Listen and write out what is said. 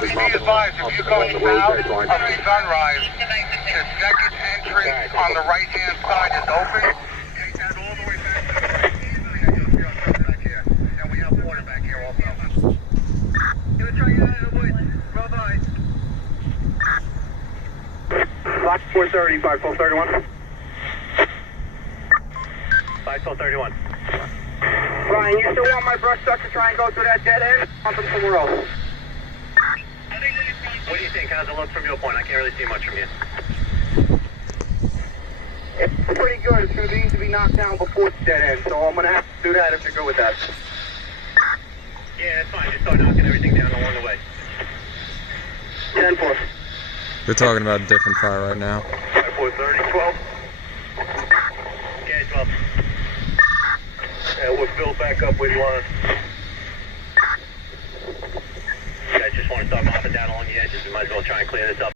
Be advised, if you're going south of Sunrise, the second entrance on the right-hand side is open. Take that all the way back. And you'll see our truck back here. And we have water back here also. Give it a try, boys. Roll by. Lock 430, 5431. 5431. Brian, you still want my brush truck to try and go through that dead end? I'm from somewhere else. What do you think? How's it look from your point? I can't really see much from you. It's pretty good. It's going to need to be knocked down before it's dead end, so I'm going to have to do that if you're good with that. Yeah, that's fine. Just start knocking everything down along the way. 10-4. They're talking about a different fire right now. 430, 12. Okay, 12. Yeah, we'll fill back up with one. You guys just want to start mopping down along the edges. We might as well try and clear this up.